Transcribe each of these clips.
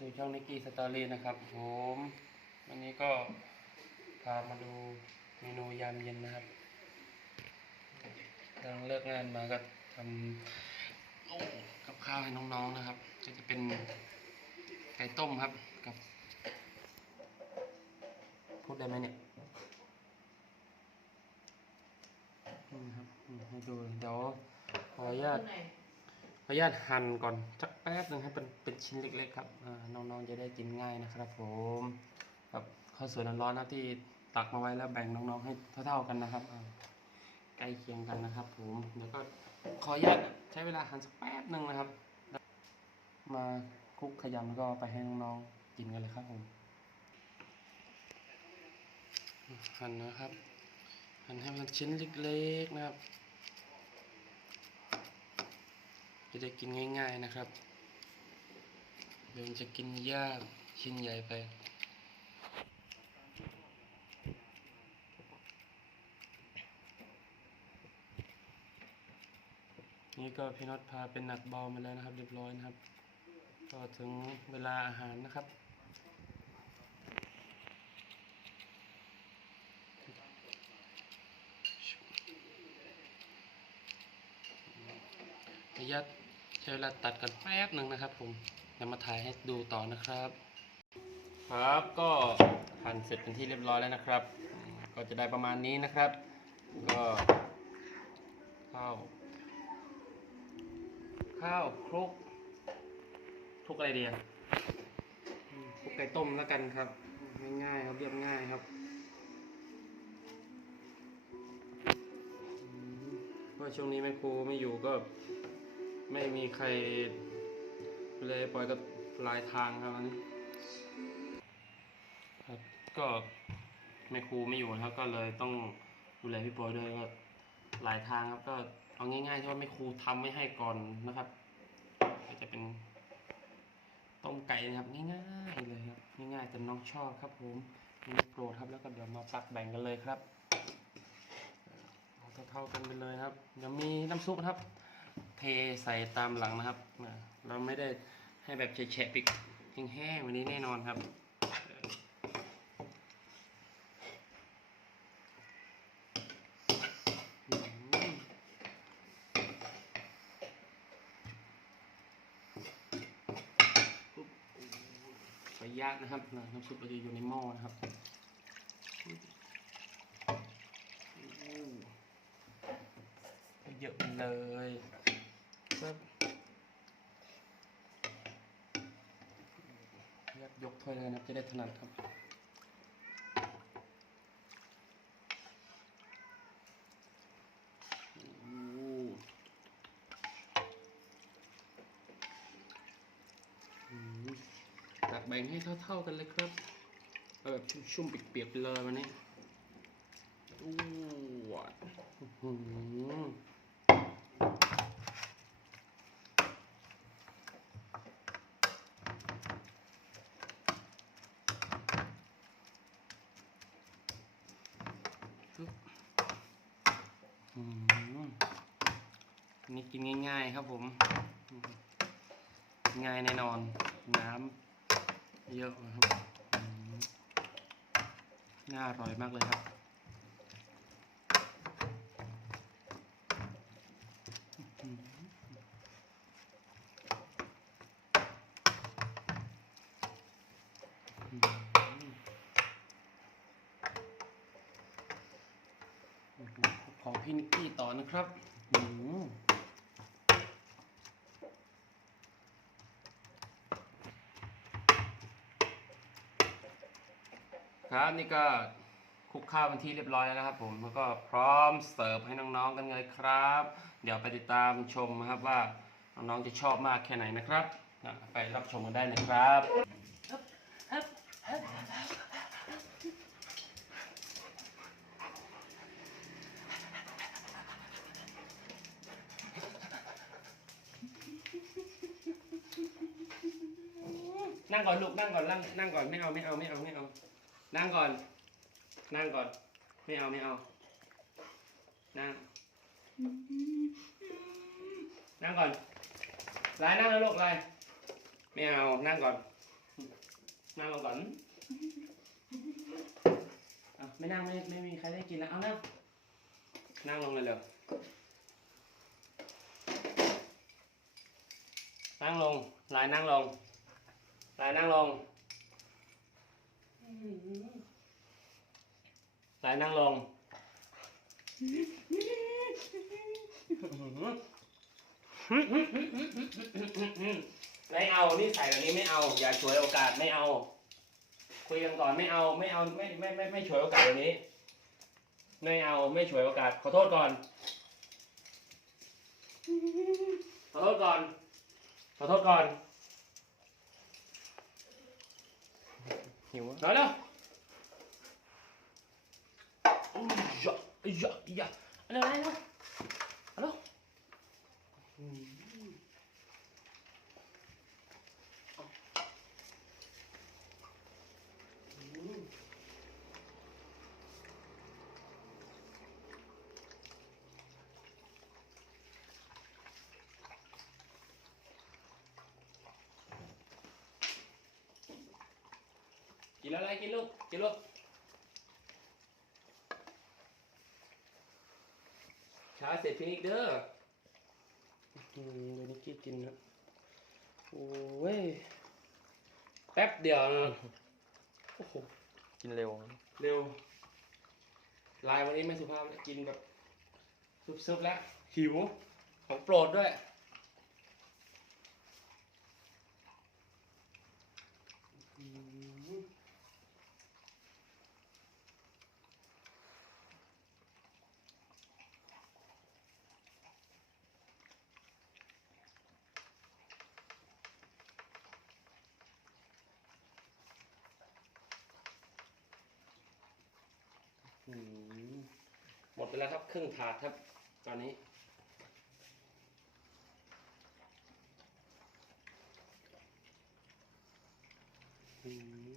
สู่ช่องนิกกี้สตอรี่นะครับผมวันนี้ก็พามาดูเมนูยามเย็นนะครับกำลังเลิกงานมาก็ทำกับข้าวให้น้องๆนะครับ ก็จะเป็นไก่ต้มครับกับพูดได้ไหมเนี่ยนี่ครับให้ดูเดี๋ยวขออนุญาต ออนุญาตหั่นก่อนสักแป๊บนึงให้เป็นเป็นชิ้นเล็กๆครับน้องๆจะได้กินง่ายนะครับผมครับข้าวสวยร้อนๆนะที่ตักมาไว้แล้วแบ่งน้องๆให้เท่าๆกันนะครับใกล้เคียงกันนะครับ ผมเดี๋ยวก็ขออนุญาตใช้เวลาหั่นสักแป๊บนึงนะครับ มาคลุกขยำแล้วก็ไปให้น้องๆกินกันเลยครับผมหั่นนะครับหั่นให้มันชิ้นเล็กๆนะครับ จะได้กินง่าย ๆนะครับเดี๋ยวมันจะกินยากชิ้นใหญ่ไปนี่ก็พี่น็อตพาเป็นหนักเบามาแล้วนะครับ เรียบร้อยนะครับ ก็ถึงเวลาอาหารนะครับ ระยะใช้เวลาตัดกันแป๊บหนึ่งนะครับ ผมเดี๋ยวมาถ่ายให้ดูต่อนะครับ ครับก็หั่นเสร็จเป็นที่เรียบร้อยแล้วนะครับ ก็จะได้ประมาณนี้นะครับ ก็ข้าวข้าวคลุกคลุกอะไรดีอะคลุกไก่ต้มแล้วกันครับง่ายๆครับเรียบง่ายครับเพราะช่วงนี้แม่ครูไม่อยู่ก็ ไม่มีใครเลยปล่อยกับลายทางครับอันนี้ครับก็แม่ครูไม่อยู่นะครับก็เลยต้องดูแลพี่ปอยด้วยก็หลายทางครับ ก็เอาง่ายๆที่ว่าแม่ครูทำไม่ให้ก่อนนะครับก็จะเป็นต้มไก่นะครับ ง่ายๆเลยครับง่ายๆแต่น้องชอบครับผมเมนูโปรครับแล้วก็เดี๋ยวมาตักแบ่งกันเลยครับเท่าๆกันไปเลยครับเดี๋ยวมีน้ำซุปครับ เทใส่ตามหลังนะครับ เราไม่ได้ให้แบบแฉะๆปิกแห้งๆวันนี้แน่นอนครับอืมปุ๊บขออนุญาตนะครับน้ำซุปเราจะอยู่ในหม้อนะครับเยอะเลย ปึ๊บยกยกถ้วยเลยนะครับจะได้ถนัดครับอู้หือตักแบ่งให้เท่าๆกันเลยครับ เอาแบบชุ่มๆเปียกๆไปเลยวันนี้อู้วดอื้อหือปึ๊บอืมอันนี่ กินง่าย ๆ ครับผม ง่ายแน่นอน น้ำเยอะนะครับน่าอร่อยมากเลยครับอืมอืมของพี่นิกกี้ต่อนะครับ ครับนี่ก็คลุกข้าวเป็นที่เรียบร้อยแล้วนะครับผมแล้วก็พร้อมเสิร์ฟให้น้องๆกันเลยครับ เดี๋ยวไปติดตามชมนะครับว่าน้องๆจะชอบมากแค่ไหนนะครับไปรับชมกันได้นะครับนั่งก่อนลูกนั่งก่อนนั่งนั่งก่อนไม่เอาไม่เอาไม่เอาไม่เอา นั่งก่อน นั่งก่อน ไม่เอาไม่เอา นั่ง นั่งก่อนลายนั่งแล้วลูกลายไม่เอา นั่งก่อน นั่งลงก่อนอะไม่นั่งไม่ไม่มีใครได้กินนะเอานั่ง นั่งลงเลยเร็วนั่งลงลายนั่งลงลายนั่งลง ลายนั่งลง ไม่เอา นี่ใส่แบบนี้ไม่เอา อย่าฉวยโอกาสไม่เอา คุยกันก่อนไม่เอา ไม่เอา ไม่ไม่ไม่ไม่ฉวยโอกาสแบบนี้ ไม่เอา ไม่ฉวยโอกาส ขอโทษก่อน ขอโทษก่อน ขอโทษก่อน หิวอะน้อยแล้วอุ้ยยะยะยะอะไรอะไรนะฮัลโหลอืมอืม กินแล้วอะไรกินลูกกินลูกช้าเสร็จพินิกเด้ออืมเดี๋ยวนี้กี้กินนะโอ้ยแป๊บเดียวนะโอ้โหกินเร็ว เร็ว ลายวันนี้ไม่สุภาพเลยกินแบบซุบๆแล้วหิวของโปรดด้วย อืมอืมหมดไป แล้วครับ ครึ่งถาดครับ ตอนนี้ อื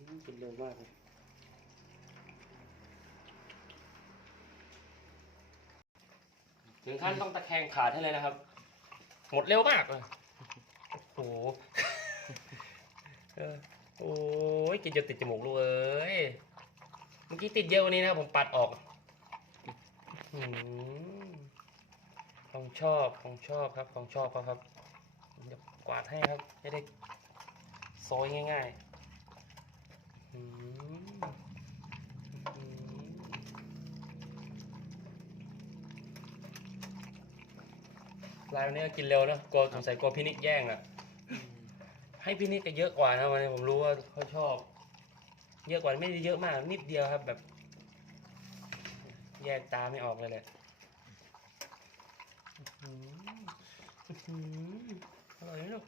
มกินเร็วมากเลยถึงขั้นต้องตะแคงขาดให้เลยนะครับ หมดเร็วมากเลยโอ้โหเออโอ้ยกินจนติดจมูกลูกเอ้ยเมื่อกี้ติดเยอะกวันนี้นะครับผมปัดออกอืม ของชอบของชอบครับของชอบเขาครับเดี๋ยวกวาดให้ครับจะได้ซอยง่ายๆอืมลายวันนี้ก็กินเร็วนะกลัวสงสัยกลัวพี่นิกแย่งอะ ให้พี่นิกก็เยอะกว่านะวันนี้ผมรู้ว่าเขาชอบ เยอะกว่าไม่ได้เยอะมากนิดเดียวครับ แบบ แยกตาไม่ออกเลยแหละอื้ออืออร่อยลูก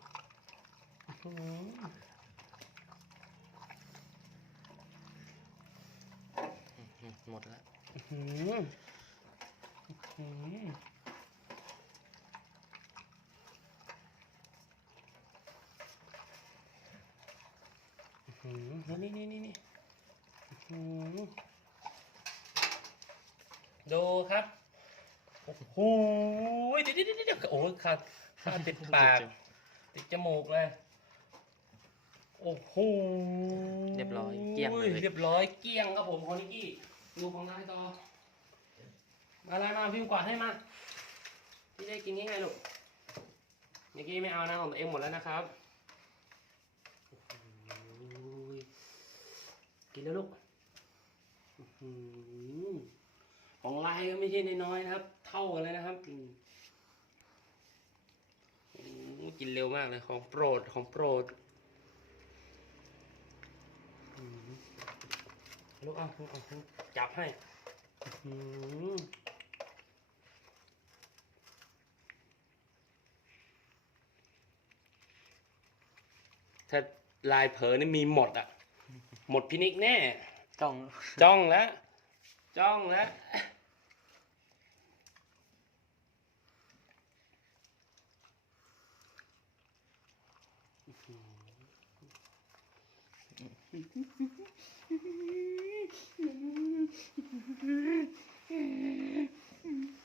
หมดแล้วอื้อหืออื้อหืออื้อหือนี่นี่นี่นี่อือหือ ดูครับโอ้โหเดี๋ยวเดี๋ยวเดี๋ยวเดี๋ยวโอ้ยขาดขาดติดปาก ติดจมูกเลยโอ้โหเรียบร้อยเกลี้ยงเลยเรียบร้อยเกลี้ยงครับผมคอนิกกี้ดูของนายต่อมาอะไรมาพิมพ์กวาดให้มาพี่ได้กินง่ายๆลูกนิกกี้ไม่เอานะของตัวเองหมดแล้วนะครับโอ้โหกินแล้วลูกอื้อหือ ของลายก็ไม่ใช่น้อยๆนะครับ เท่ากันเลยนะครับอืมโอ้โหกินเร็วมากเลยของโปรดของโปรดลูกเอาลูกเอาลูกจับให้อื้อหือถ้าลายเผลอนี่มีหมดอะ หมดพินิกแน่ต้อง จ้องแล้ว จ้องแล้ว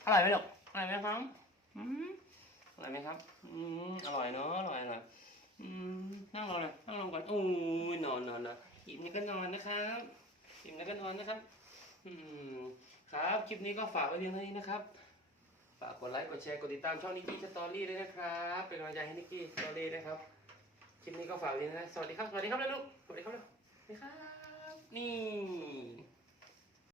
อร่อยไหมลูกอร่อยไหมครับอืมอร่อยไหมครับอืมอร่อยเนาะอร่อยอร่อยอืมนั่งรอเลยนั่งลงก่อนโอ้ยนอนนอนนอนอิ่มแล้วก็นอนนะครับอิ่มแล้วก็นอนนะครับ ครับ คลิปนี้ก็ฝากไว้เพียงเท่านี้นะครับ ฝากกดไลค์กดแชร์กดติดตามช่องนิกกี้สตอรี่ด้วยนะครับ เป็นกำลังใจให้นิกกี้สตอรี่นะครับ คลิปนี้ก็ฝากไว้นะสวัสดีครับ สวัสดีครับลูกสวัสดีครับลูกสวัสดีครับ นี่